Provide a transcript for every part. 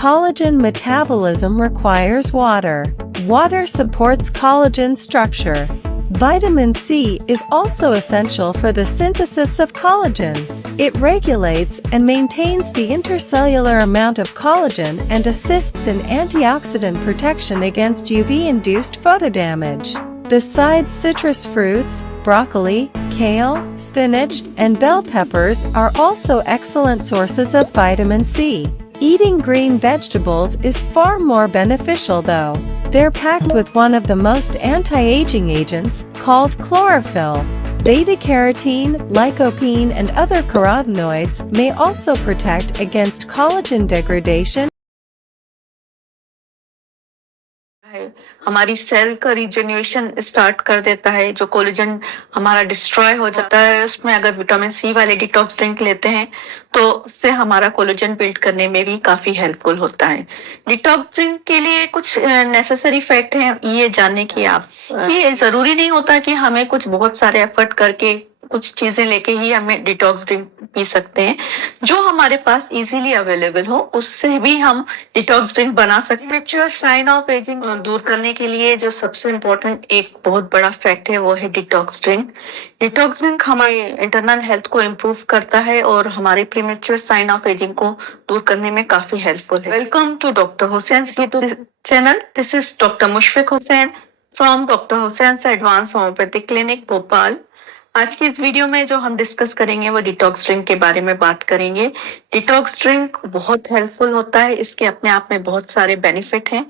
collagen metabolism requires water. Water supports collagen structure. Vitamin C is also essential for the synthesis of collagen. It regulates and maintains the intercellular amount of collagen and assists in antioxidant protection against UV-induced photodamage. Besides citrus fruits, broccoli, kale, spinach, and bell peppers are also excellent sources of vitamin C. Eating green vegetables is far more beneficial though. They're packed with one of the most anti-aging agents, called chlorophyll. Beta-carotene, lycopene, and other carotenoids may also protect against collagen degradation. हमारी cell का rejuvenation start कर देता है। जो collagen हमारा destroy हो जाता है उसमें अगर विटामिन सी वाले डिटॉक्स ड्रिंक लेते हैं तो उससे हमारा कोलेजन बिल्ड करने में भी काफी हेल्पफुल होता है। डिटॉक्स ड्रिंक के लिए कुछ नेसेसरी फैक्ट हैं ये जानने की आप कि जरूरी नहीं होता कि हमें कुछ बहुत सारे एफर्ट करके कुछ चीजें लेके ही हमें डिटॉक्स ड्रिंक पी सकते हैं। जो हमारे पास इजीली अवेलेबल हो उससे भी हम डिटॉक्स ड्रिंक बना सकते हैं। मैच्योर साइन ऑफ एजिंग दूर करने के लिए जो सबसे इम्पोर्टेंट एक बहुत बड़ा फैक्ट है वो है डिटॉक्स ड्रिंक। डिटॉक्स ड्रिंक हमारी इंटरनल हेल्थ को इम्प्रूव करता है और हमारे प्रीमेच्योर साइन ऑफ एजिंग को दूर करने में काफी हेल्पफुल है। Welcome to doctor Hussain channel. This is doctor Mushfiq Hussain from doctor Hussain advance homeopathic clinic Bhopal. आज की इस वीडियो में जो हम डिस्कस करेंगे वो डिटॉक्स ड्रिंक के बारे में बात करेंगे। डिटॉक्स ड्रिंक बहुत हेल्पफुल होता है, इसके अपने आप में बहुत सारे बेनिफिट हैं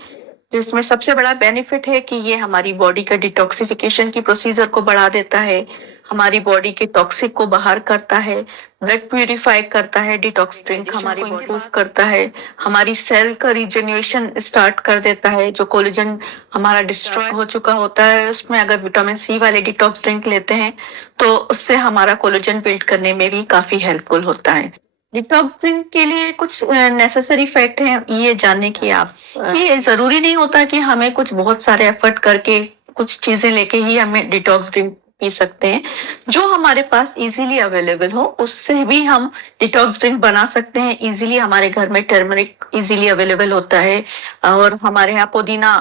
जिसमें सबसे बड़ा बेनिफिट है कि ये हमारी बॉडी का डिटॉक्सिफिकेशन की प्रोसीजर को बढ़ा देता है, हमारी बॉडी के टॉक्सिक को बाहर करता है, ब्लड प्यूरिफाई करता है। डिटॉक्स ड्रिंक हमारी इम्प्रूव करता है, हमारी सेल का रिजेन्युएशन स्टार्ट कर देता है। जो कोलेजन हमारा डिस्ट्रॉय हो चुका होता है उसमें अगर विटामिन सी वाले डिटॉक्स ड्रिंक लेते हैं तो उससे हमारा कोलेजन बिल्ड करने में भी काफी हेल्पफुल होता है। डिटॉक्स ड्रिंक के लिए कुछ नेसेसरी फैक्ट हैं ये जानने की आप कि जरूरी नहीं होता कि हमें कुछ बहुत सारे एफर्ट करके कुछ चीजें लेके ही हमें डिटॉक्स ड्रिंक पी सकते हैं। जो हमारे पास इजीली अवेलेबल हो उससे भी हम डिटॉक्स ड्रिंक बना सकते हैं। इजीली हमारे घर में टर्मरिक इजीली अवेलेबल होता है और हमारे यहाँ पुदीना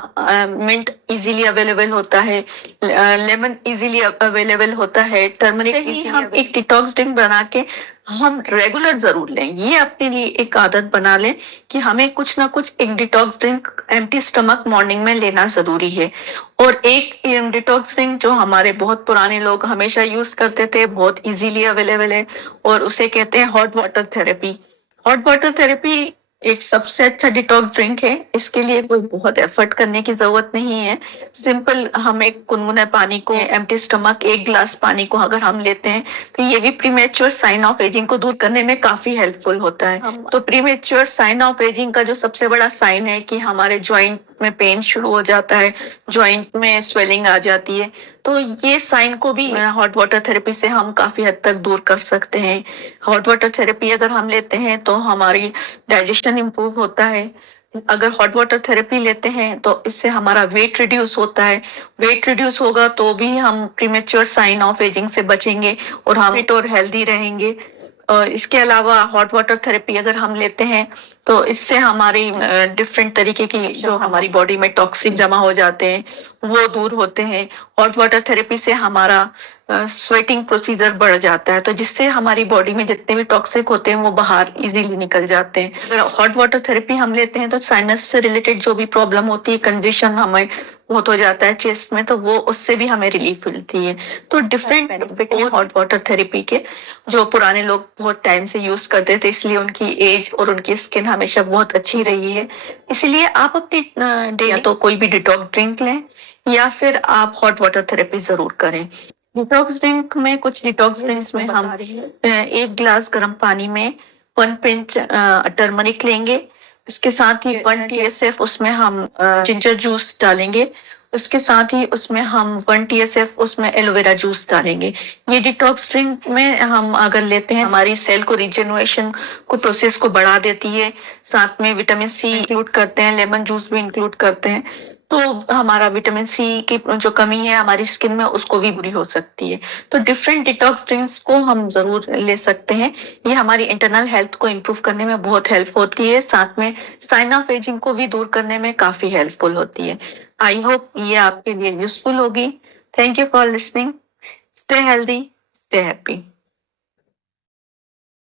मिंट इजीली अवेलेबल होता है, लेमन इजीली अवेलेबल होता है, टर्मरिक हम एक डिटॉक्स ड्रिंक बना के हम रेगुलर जरूर लें। ये अपने लिए एक आदत बना लें कि हमें कुछ ना कुछ एक detox drink empty stomach morning में लेना जरूरी है। और एक डिटॉक्स ड्रिंक जो हमारे बहुत पुराने लोग हमेशा यूज करते थे, बहुत इजीली अवेलेबल है और उसे कहते हैं hot water therapy. Hot water therapy एक सबसे अच्छा डिटॉक्स ड्रिंक है। इसके लिए कोई बहुत एफर्ट करने की जरूरत नहीं है। सिंपल हम एक गुनगुने पानी को एम्प्टी स्टमक एक ग्लास पानी को अगर हम लेते हैं तो ये भी प्रीमेच्योर साइन ऑफ एजिंग को दूर करने में काफी हेल्पफुल होता है। तो प्रीमेच्योर साइन ऑफ एजिंग का जो सबसे बड़ा साइन है कि हमारे ज्वाइंट में पेन शुरू हो जाता है, ज्वाइंट में स्वेलिंग आ जाती है, तो ये साइन को भी हॉट वाटर थेरेपी से हम काफी हद तक दूर कर सकते हैं। हॉट वाटर थेरेपी अगर हम लेते हैं तो हमारी डाइजेशन इंप्रूव होता है। अगर हॉट वाटर थेरेपी लेते हैं तो इससे हमारा वेट रिड्यूस होता है। वेट रिड्यूस होगा तो भी हम प्रीमेच्योर साइन ऑफ एजिंग से बचेंगे और हम फिट और हेल्दी रहेंगे। इसके अलावा हॉट वाटर थेरेपी अगर हम लेते हैं तो इससे हमारी डिफरेंट तरीके की जो हमारी बॉडी में टॉक्सिक जमा हो जाते हैं वो दूर होते हैं। हॉट वाटर थेरेपी से हमारा स्वेटिंग प्रोसीजर बढ़ जाता है तो जिससे हमारी बॉडी में जितने भी टॉक्सिक होते हैं वो बाहर इजीली निकल जाते हैं। अगर हॉट वाटर थेरेपी हम लेते हैं तो साइनस से रिलेटेड जो भी प्रॉब्लम होती है, कंजेशन हमें बहुत हो जाता है चेस्ट में, तो वो उससे भी हमें रिलीफ मिलती है। तो डिफरेंट बेनिफिट है हॉट वाटर थेरेपी के जो पुराने लोग बहुत टाइम से यूज करते थे, इसलिए उनकी एज और उनकी स्किन हमेशा बहुत अच्छी रही है। इसलिए आप अपनी डे या तो कोई भी डिटॉक्स ड्रिंक लें या फिर आप हॉट वाटर थेरेपी जरूर करें। डिटॉक्स ड्रिंक में कुछ डिटॉक्स ड्रिंक्स में हम एक ग्लास गर्म पानी में 1 पिंच टर्मरिक लेंगे। इसके साथ ही 1 TSF उसमें हम जिंजर जूस डालेंगे। उसके साथ ही उसमें हम 1 TSF उसमें एलोवेरा जूस डालेंगे। ये डिटॉक्स ड्रिंक में हम अगर लेते हैं हमारी सेल को रिजेन्युएशन को प्रोसेस को बढ़ा देती है। साथ में विटामिन सी इंक्लूड करते हैं, लेमन जूस भी इंक्लूड करते हैं तो हमारा विटामिन सी की जो कमी है हमारी स्किन में उसको भी बुरी हो सकती है। तो डिफरेंट डिटॉक्स ड्रिंक्स को हम जरूर ले सकते हैं। ये हमारी इंटरनल हेल्थ को इम्प्रूव करने में बहुत हेल्प होती है, साथ में साइन ऑफ एजिंग को भी दूर करने में काफी हेल्पफुल होती है। आई होप ये आपके लिए यूजफुल होगी। Thank you for listening. Stay healthy, stay happy.